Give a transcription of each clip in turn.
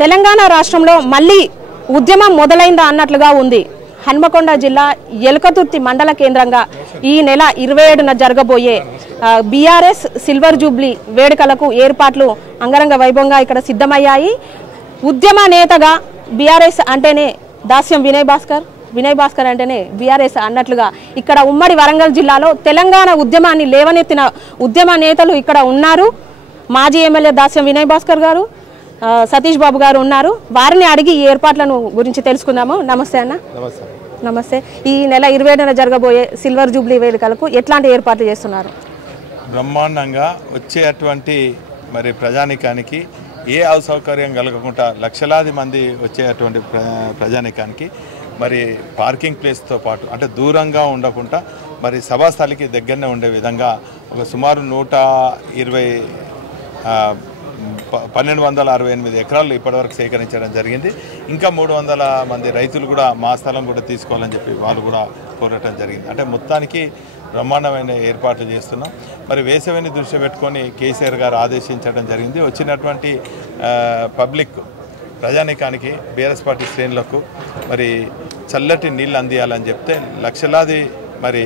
తెలంగాణ రాష్ట్రంలో మళ్ళీ ఉద్యమం మొదలైందా అన్నట్లుగా ఉంది. హన్మకొండ జిల్లా ఎలుకతుర్తి మండల కేంద్రంగా ఈ నెల 27న జరగబోయే బీఆర్ఎస్ సిల్వర్ జూబ్లీ వేడుకలకు ఏర్పాట్లు అంగరంగ వైభవంగా ఇక్కడ సిద్ధమయ్యాయి. ఉద్యమ నేతగా బీఆర్ఎస్ అంటేనే దాస్యం వినయ్ భాస్కర్ అంటేనే బీఆర్ఎస్ అన్నట్లుగా ఇక్కడ ఉమ్మడి వరంగల్ జిల్లాలో తెలంగాణ ఉద్యమాన్ని లేవనెత్తిన ఉద్యమ నేతలు ఇక్కడ ఉన్నారు. మాజీ ఎమ్మెల్యే దాస్యం వినయ్ భాస్కర్ గారు, సతీష్ బాబు గారు ఉన్నారు. వారిని అడిగి ఈ ఏర్పాట్లను గురించి తెలుసుకుందాము. నమస్తే అన్న. నమస్తే. ఈ నెల 27న జరగబోయే సిల్వర్ జూబ్లీ వేడుకలకు ఎట్లాంటి ఏర్పాట్లు చేస్తున్నారు? బ్రహ్మాండంగా వచ్చేటువంటి మరి ప్రజానికానికి ఏ అసౌకర్యం కలగకుండా లక్షలాది మంది వచ్చేటువంటి ప్రజానికానికి మరి పార్కింగ్ ప్లేస్తో పాటు అంటే దూరంగా ఉండకుండా మరి సభాస్థలికి దగ్గరనే ఉండే విధంగా ఒక సుమారు 1268 ఎకరాలు ఇప్పటివరకు సేకరించడం జరిగింది. ఇంకా 300 మంది రైతులు కూడా మా స్థలం కూడా తీసుకోవాలని చెప్పి వాళ్ళు కూడా కోరటం జరిగింది. అంటే మొత్తానికి బ్రహ్మాండమైన ఏర్పాట్లు చేస్తున్నాం. మరి వేసవిని దృష్టి పెట్టుకొని కేసీఆర్ గారు ఆదేశించడం జరిగింది. వచ్చినటువంటి పబ్లిక్ ప్రజానికానికి బీఆర్ఎస్ పార్టీ శ్రేణులకు మరి చల్లటి నీళ్ళు అందియాలని చెప్తే లక్షలాది మరి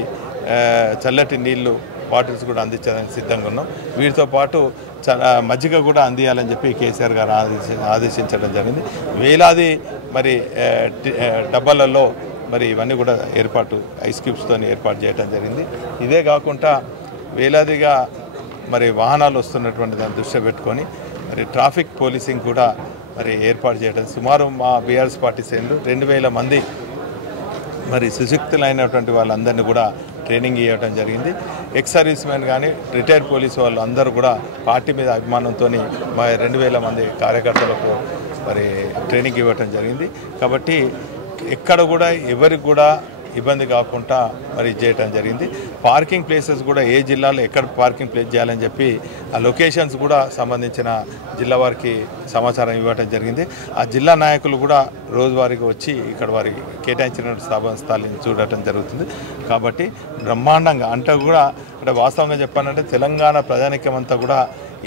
చల్లటి నీళ్లు బాటిల్స్ కూడా అందించడానికి సిద్ధంగా ఉన్నాం. వీటితో పాటు మజ్జిగ కూడా అందియాలని చెప్పి కేసీఆర్ గారు ఆదేశించడం జరిగింది. వేలాది మరి డబ్బాలలో మరి ఇవన్నీ కూడా ఐస్ క్యూబ్స్తో ఏర్పాటు చేయడం జరిగింది. ఇదే కాకుండా వేలాదిగా మరి వాహనాలు వస్తున్నటువంటి దాన్ని దృష్టి పెట్టుకొని మరి ట్రాఫిక్ పోలీసింగ్ కూడా మరి ఏర్పాటు చేయడం, సుమారు మా బీఆర్ఎస్ పార్టీ శ్రేణులు 2000 మంది మరి సుశక్తులైనటువంటి వాళ్ళందరినీ కూడా ట్రైనింగ్ ఇవ్వడం జరిగింది. ఎక్స్ సర్వీస్ మెన్ కానీ రిటైర్డ్ పోలీసు వాళ్ళు అందరూ కూడా పార్టీ మీద అభిమానంతో మా 2000 మంది కార్యకర్తలకు మరి ట్రైనింగ్ ఇవ్వటం జరిగింది. కాబట్టి ఎక్కడ కూడా ఎవరికి కూడా ఇబ్బంది కాకుండా మరి చేయటం జరిగింది. పార్కింగ్ ప్లేసెస్ కూడా ఏ జిల్లాలో ఎక్కడ పార్కింగ్ ప్లేస్ చేయాలని చెప్పి ఆ లొకేషన్స్ కూడా సంబంధించిన జిల్లా వారికి సమాచారం ఇవ్వటం జరిగింది. ఆ జిల్లా నాయకులు కూడా రోజువారీగా వచ్చి ఇక్కడ వారికి కేటాయించిన స్థలాన్ని చూడటం జరుగుతుంది. కాబట్టి బ్రహ్మాండంగా అంటే వాస్తవంగా చెప్పాలంటే తెలంగాణ ప్రజానికమంతా కూడా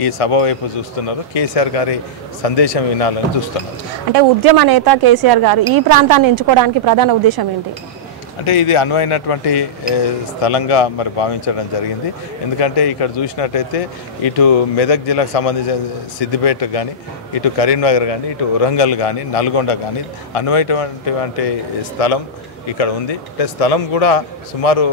ఈ సభ వైపు చూస్తున్నారు. కేసీఆర్ గారి సందేశం వినాలని చూస్తున్నారు. అంటే ఉద్యమ నేత కేసీఆర్ గారు ఈ ప్రాంతాన్ని ఎంచుకోవడానికి ప్రధాన ఉద్దేశం ఏంటి? అంటే ఇది అనువైనటువంటి స్థలంగా మరి భావించడం జరిగింది. ఎందుకంటే ఇక్కడ చూసినట్టయితే ఇటు మెదక్ జిల్లాకు సంబంధించిన సిద్దిపేట కానీ, ఇటు కరీంనగర్ కానీ, ఇటు వరంగల్ కానీ, నల్గొండ కానీ అనువైనటువంటి స్థలం ఇక్కడ ఉంది. అంటే స్థలం కూడా సుమారు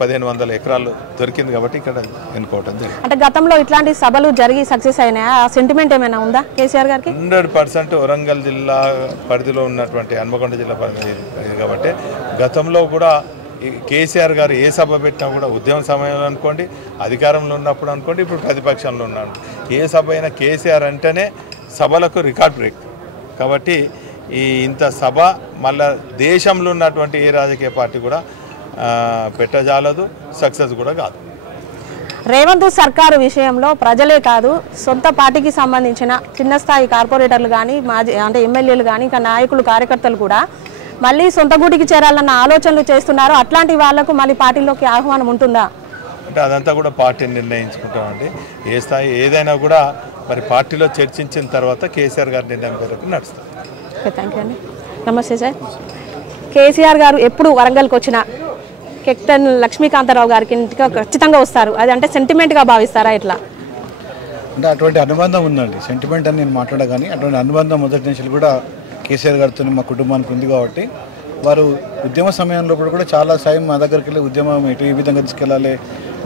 1500 ఎకరాలు దొరికింది కాబట్టి ఇక్కడ ఎన్నుకోవటం జరిగింది. అంటే గతంలో ఇట్లాంటి సభలు జరిగి సక్సెస్ అయినాయా? ఆ సెంటిమెంట్ ఏమైనా ఉందా కేసీఆర్ గారికి? 100% వరంగల్ జిల్లా పరిధిలో ఉన్నటువంటి హన్మకొండ జిల్లా పరిధి కాబట్టి గతంలో కూడా కేసీఆర్ గారు ఏ సభ పెట్టినా కూడా ఉద్యమ సమయంలో అనుకోండి, అధికారంలో ఉన్నప్పుడు అనుకోండి, ఇప్పుడు ప్రతిపక్షంలో ఉన్నాడు, ఏ సభ అయినా కేసీఆర్ అంటేనే సభలకు రికార్డ్ బ్రేక్. కాబట్టి ఇంత సభ మళ్ళా దేశంలో ఉన్నటువంటి ఏ రాజకీయ పార్టీ కూడా పెట్టజాలదు, సక్సెస్ కూడా కాదు. రేవంత్ సర్కారు విషయంలో ప్రజలే కాదు సొంత పార్టీకి సంబంధించిన చిన్న స్థాయి కార్పొరేటర్లు కానీ మాజీ అంటే ఎమ్మెల్యేలు కానీ ఇంకా నాయకులు కార్యకర్తలు కూడా మళ్ళీ సొంత గూటికి చేరాలన్న ఆలోచనలు చేస్తున్నారు. అట్లాంటి వాళ్లకు మళ్ళీ పార్టీలోకి ఆహ్వానం ఉంటుందా? అంటే అదంతా కూడా పార్టీ నిర్ణయించుకుంటామండి. ఏ స్థాయి ఏదైనా కూడా మరి పార్టీలో చర్చించిన తర్వాత కేసీఆర్ గారి నిర్ణయం మేరకు నడుస్తుంది. థ్యాంక్ యూ అండి. నమస్తే సార్. కేసీఆర్ గారు ఎప్పుడు వరంగల్కి వచ్చినా కెప్టెన్ లక్ష్మీకాంతారావు గారికి ఇంటికి ఖచ్చితంగా వస్తారు. అది అంటే సెంటిమెంట్గా భావిస్తారా? ఇట్లా అంటే అటువంటి అనుబంధం ఉందండి. సెంటిమెంట్ అని నేను మాట్లాడా కానీ అటువంటి అనుబంధం మొదటి నుంచి కూడా కేసీఆర్ గారితో మా కుటుంబానికి ఉంది. కాబట్టి వారు ఉద్యమ సమయంలో కూడా చాలా సాయం మా దగ్గరికి వెళ్ళి ఉద్యమం ఎటు ఈ విధంగా తీసుకెళ్ళాలి,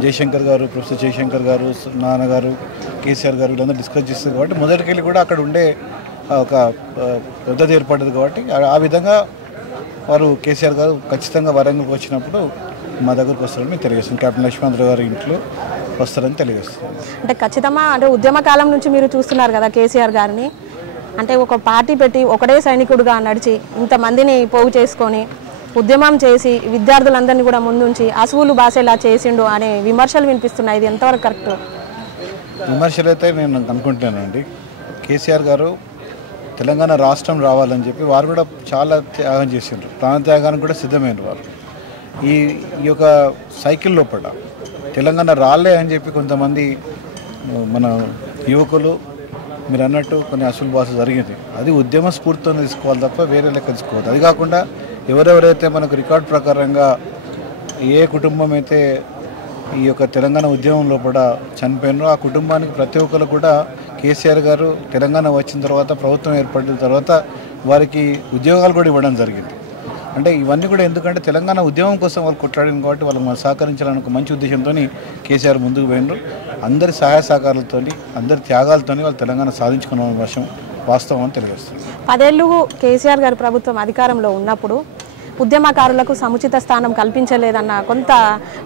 జయశంకర్ గారు, ప్రొఫెసర్ జయశంకర్ గారు, నాన్నగారు, కేసీఆర్ గారు వీళ్ళందరూ డిస్కస్ చేస్తారు. కాబట్టి మొదటికెళ్ళి కూడా అక్కడ ఉండే ఒక పద్ధతి ఏర్పడ్డది. కాబట్టి ఆ విధంగా వారు కేసీఆర్ గారు ఖచ్చితంగా వరంగల్కి వచ్చినప్పుడు మా దగ్గరకు వస్తారని తెలియజేస్తాం. కెప్టెన్ లక్ష్మీకాంతరావు గారి ఇంట్లో వస్తారని తెలియజేస్తాం. అంటే ఖచ్చితంగా అంటే ఉద్యమ కాలం నుంచి మీరు చూస్తున్నారు కదా కేసీఆర్ గారిని, అంటే ఒక పార్టీ పెట్టి ఒకటే సైనికుడుగా నడిచి ఇంతమందిని పోగు చేసుకొని ఉద్యమం చేసి విద్యార్థులందరినీ కూడా ముందుంచి అసువులు బాసేలా చేసిండు అనే విమర్శలు వినిపిస్తున్నాయి. ఇది ఎంతవరకు కరెక్ట్? విమర్శలు అయితే నేను అనుకుంటున్నానండి. కేసీఆర్ గారు తెలంగాణ రాష్ట్రం రావాలని చెప్పి వారు కూడా చాలా త్యాగం చేసిండ్రు. ప్రాణత్యాగానికి కూడా సిద్ధమైనరు వారు. ఈ యొక్క సైకిల్ లోపల తెలంగాణ రాలే అని చెప్పి కొంతమంది మన యువకులు మీరు అన్నట్టు కొన్ని అసలు భాష జరిగింది. అది ఉద్యమ స్ఫూర్తితో తీసుకోవాలి తప్ప వేరే లెక్క తీసుకోవద్దు. అది కాకుండా ఎవరెవరైతే మనకు రికార్డ్ ప్రకారంగా ఏ కుటుంబం అయితే ఈ యొక్క తెలంగాణ ఉద్యమంలో కూడా చనిపోయినారో ఆ కుటుంబానికి ప్రతి ఒక్కరు కూడా కేసీఆర్ గారు తెలంగాణ వచ్చిన తర్వాత ప్రభుత్వం ఏర్పడిన తర్వాత వారికి ఉద్యోగాలు కూడా ఇవ్వడం జరిగింది. అంటే ఇవన్నీ కూడా ఎందుకంటే తెలంగాణ ఉద్యమం కోసం వాళ్ళు కొట్లాడిన కాబట్టి వాళ్ళు మనం సహకరించాలని ఒక మంచి ఉద్దేశంతో కేసీఆర్ ముందుకు పోయినారు. అందరి సహాయ సహకారాలతో అందరి త్యాగాలతో వాళ్ళు తెలంగాణ సాధించుకున్న విషయం వాస్తవం అని తెలియజేస్తుంది. 10 ఏళ్ళు కేసీఆర్ గారి ప్రభుత్వం అధికారంలో ఉన్నప్పుడు ఉద్యమకారులకు సముచిత స్థానం కల్పించలేదన్న కొంత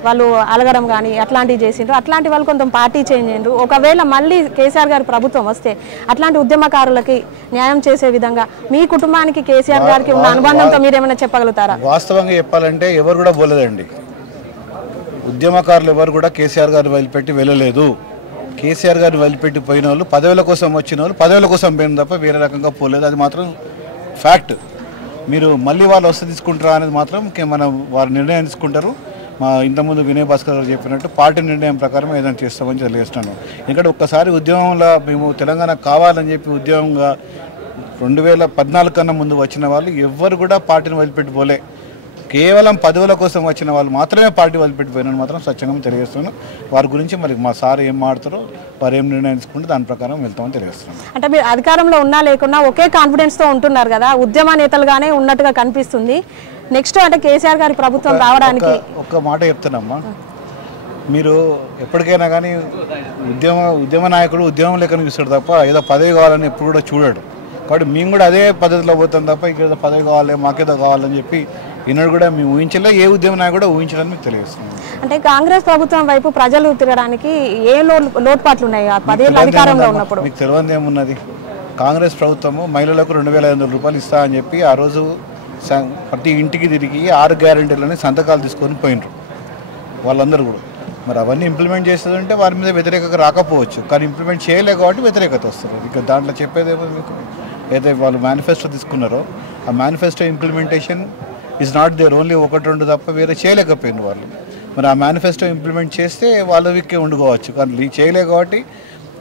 వాళ్ళు అలగడం కానీ అట్లాంటివి చేసిండ్రు. అట్లాంటి వాళ్ళు కొంత పార్టీ చేంజ్ అయ్యిండ్రు. ఒకవేళ మళ్ళీ కేసీఆర్ గారి ప్రభుత్వం వస్తే అట్లాంటి ఉద్యమకారులకి న్యాయం చేసే విధంగా మీ కుటుంబానికి కేసీఆర్ గారికి ఉన్న అనుబంధంతో మీరు ఏమైనా చెప్పగలుగుతారా? వాస్తవంగా చెప్పాలంటే ఎవరు కూడా పోలేదండి. ఉద్యమకారులు ఎవరు కూడా కేసీఆర్ గారు వదిలిపెట్టి వెళ్ళలేదు. కేసీఆర్ గారిని వదిలిపెట్టి పోయిన వాళ్ళు పదవుల కోసం వచ్చిన వాళ్ళు పదవుల కోసం పోయిన తప్ప వేరే రకంగా పోలేదు. అది మాత్రం ఫ్యాక్ట్. మీరు మళ్ళీ వాళ్ళు వస్తే తీసుకుంటారా అనేది మాత్రం మనం వారు నిర్ణయం తీసుకుంటారు. మా ఇంతకుముందు వినయ్ భాస్కర్ గారు చెప్పినట్టు పార్టీ నిర్ణయం ప్రకారం ఏదైనా చేస్తామని తెలియజేస్తున్నాను. ఎందుకంటే ఒక్కసారి ఉద్యమంలో మేము తెలంగాణ కావాలని చెప్పి ఉద్యమంగా 2014 కన్నా ముందు వచ్చిన వాళ్ళు ఎవ్వరు కూడా పార్టీని వదిలిపెట్టిపోలే. కేవలం పదవుల కోసం వచ్చిన వాళ్ళు మాత్రమే పార్టీ వదిలిపెట్టిపోయినని మాత్రం స్వచ్ఛంగా తెలియజేస్తున్నాను. వారి గురించి మరి మా సార్ ఏం మాడతారో వారు ఏం నిర్ణయం తీసుకుంటే దాని ప్రకారం వెళ్తామని తెలియజేస్తున్నాను. అంటే మీరు అధికారంలో ఉన్నా లేకున్నా ఒకే కాన్ఫిడెన్స్తో ఉంటున్నారు కదా, ఉద్యమ నేతలుగానే ఉన్నట్టుగా కనిపిస్తుంది. నెక్స్ట్ అంటే కేసీఆర్ గారి ప్రభుత్వం రావడానికి ఒక్క మాట చెప్తున్నామ్మా, మీరు ఎప్పటికైనా కానీ ఉద్యమ నాయకుడు ఉద్యమం లెక్కను చూస్తాడు తప్ప ఏదో పదవి కావాలని ఎప్పుడు కూడా చూడాడు. కాబట్టి మేము కూడా అదే పద్ధతిలో పోతాం తప్ప ఇక్కడ పదవి కావాలి మాకేదో కావాలని చెప్పి ఈనాడు కూడా మేము ఊహించలే. ఏ ఉద్యమ నాయకుడు కూడా ఊహించడానికి మీకు తెలియజేస్తున్నాం. అంటే కాంగ్రెస్ ప్రభుత్వం వైపు ప్రజలు తిరగడానికి ఏ లోటుపాట్లు ఉన్నాయి 10 ఏళ్ళ అధికారంలో ఉన్నప్పుడు? మీకు తెలియదు ఏమున్నది. కాంగ్రెస్ ప్రభుత్వము మహిళలకు 2500 రూపాయలు ఇస్తా అని చెప్పి ఆ రోజు ప్రతి ఇంటికి తిరిగి 6 గ్యారెంటీలని సంతకాలు తీసుకొని పోయినరు వాళ్ళందరూ కూడా. మరి అవన్నీ ఇంప్లిమెంట్ చేస్తుందంటే వారి మీద వ్యతిరేకత రాకపోవచ్చు, కానీ ఇంప్లిమెంట్ చేయలే కాబట్టి వ్యతిరేకత వస్తుంది. ఇక దాంట్లో చెప్పేదేమో మీకు ఏదైతే వాళ్ళు మేనిఫెస్టో తీసుకున్నారో ఆ manifesto implementation is not there. Only 1-2 తప్ప వేరే చేయలేకపోయింది వాళ్ళు. మరి ఆ మేనిఫెస్టో ఇంప్లిమెంట్ చేస్తే వాళ్ళ వీక్కే ఉండుకోవచ్చు, కానీ చేయలే కాబట్టి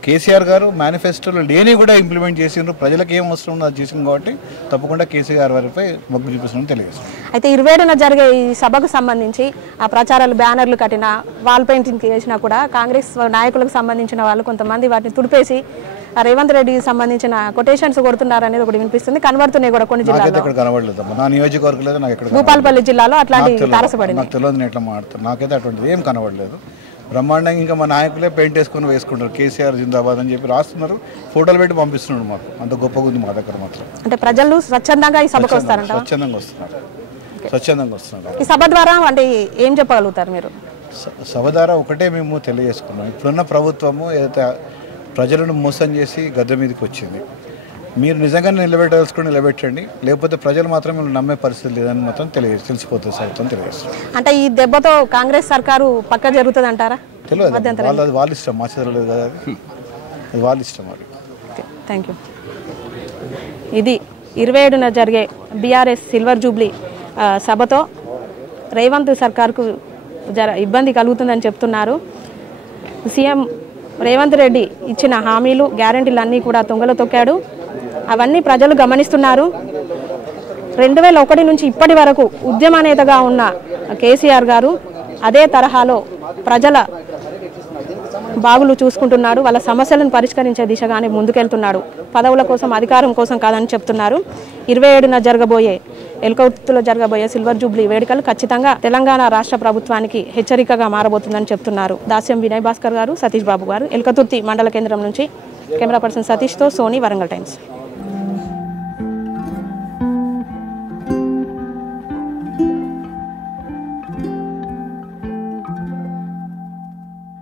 కేసీఆర్ గారు మేనిఫెస్టోలో లేని కూడా ఇంప్లిమెంట్ చేసిండ్రు. ప్రజలకు ఏం అవసరం ఉందో అది చేసింది కాబట్టి తప్పకుండా కేసీఆర్ వారిపై మొగ్గు చూపిస్తుందని తెలియజేస్తుంది. అయితే 27న జరిగే ఈ సభకు సంబంధించి ఆ ప్రచారాలు బ్యానర్లు కట్టినా వాల్ పెయింటింగ్ చేసినా కూడా కాంగ్రెస్ నాయకులకు సంబంధించిన వాళ్ళు కొంతమంది వాటిని తుడిపేసి రేవంత్ రెడ్డికి సంబంధించిన కొటేషన్స్ కొడుతున్నారు అనేది ఒకటి వినిపిస్తుంది. కనబడుతున్నాయి కూడా కొన్ని జిల్లాలో. కనబడలేదు నా నియోజకవర్గం లేదు, నాకు ఎక్కడ భూపాలపల్లి జిల్లాలో అట్లాంటి తారసపడింది. నాకు తెలియదు, నేను ఎట్లా మాట్లాడతాను. నాకైతే అటువంటిది ఏం కనబడలేదు. బ్రహ్మాండంగా ఇంకా మా నాయకులే పెయింట్ వేసుకుంటారు కేసీఆర్ జిందాబాద్ అని చెప్పి రాస్తున్నారు, ఫోటోలు పెట్టి పంపిస్తున్నారు. మాకు అంత గొప్పగా ఉంది మా దగ్గర మాత్రం. అంటే ప్రజలు స్వచ్ఛందంగా ఈ సభకు వస్తారంట? స్వచ్ఛందంగా వస్తున్నారు. ఈ సభ ద్వారా అంటే ఏం చెప్పగలుగుతారు మీరు? సభ ద్వారా ఒకటే మేము తెలియజేసుకున్నాం, ఇప్పుడున్న ప్రభుత్వము ఏదైతే ప్రజలను మోసం చేసి గద్దె మీదకి వచ్చింది. మీరు నిజంగా నిలబెట్టాల్సుకుని నిలబెట్టండి, లేకపోతే ప్రజలు మాత్రం మీరు నమ్మే పరిస్థితి లేదని మాత్రం తెలిసిపోతుంది సార్ తెలియజేస్తుంది. అంటే ఈ దెబ్బతో కాంగ్రెస్ సర్కారు పక్క జరుగుతుంది అంటారా? తెలియదు, వాళ్ళ ఇష్టం, మా చదవలేదు కదా, అది వాళ్ళ ఇష్టం. మరి థ్యాంక్ యూ. ఇది 27న జరిగే బీఆర్ఎస్ సిల్వర్ జూబ్లీ సభతో రేవంత్ సర్కార్కు ఇబ్బంది కలుగుతుందని చెప్తున్నారు. సీఎం రేవంత్ రెడ్డి ఇచ్చిన హామీలు గ్యారెంటీలు అన్నీ కూడా తుంగలో తొక్కాడు. అవన్నీ ప్రజలు గమనిస్తున్నారు. 2001 నుంచి ఇప్పటి వరకు ఉద్యమ నేతగా ఉన్న కేసీఆర్ గారు అదే తరహాలో ప్రజల బాగులు చూసుకుంటున్నాడు. వాళ్ళ సమస్యలను పరిష్కరించే దిశగానే ముందుకెళ్తున్నాడు. పదవుల కోసం అధికారం కోసం కాదని చెప్తున్నారు. 27న జరగబోయే ఎల్కతుర్తిలో జరగబోయే సిల్వర్ జూబ్లీ వేడుకలు ఖచ్చితంగా తెలంగాణ రాష్ట్ర ప్రభుత్వానికి హెచ్చరికగా మారబోతుందని చెప్తున్నారు. దాస్యం వినయ్ భాస్కర్ గారు, సతీష్ బాబు గారు, ఎల్కతుర్తి మండల కేంద్రం నుంచి. కెమెరా పర్సన్ సతీష్తో సోనీ, వరంగల్ టైమ్స్.